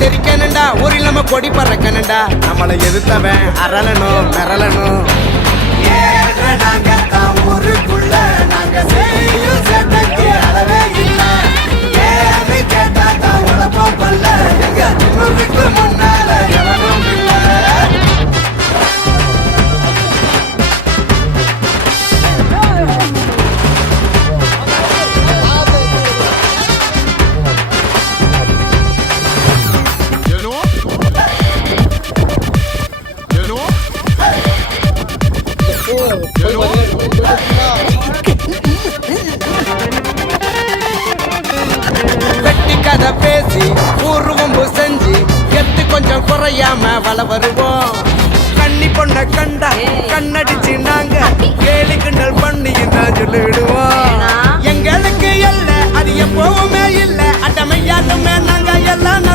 தெரிக்கணுண்டா ஊரில் நம்ம கொடி பறக்கணுண்டா நம்மளை எதிர்த்தவன் அரளணும் மிரளணும் நாங்க தான் ஊருக்குள்ள நாங்க செய்யும் சேட்டைக்கு அளவே இல்லை ஏன்னு கேட்டா தான் உழப்பம் பல்ல எங்க ஊருக்கு முன்னால எவனும் இல்லை வெட்டி கதை பேசி ஊர்வம்பு செஞ்சு கெத்து கொஞ்சம் குறையாம வள வருவோம் கண்ணி பொண்ண கண்டா கண்ணடிச்சு நாங்க கேலி கிண்டல் பண்ணி சொல்லிவிடுவோம்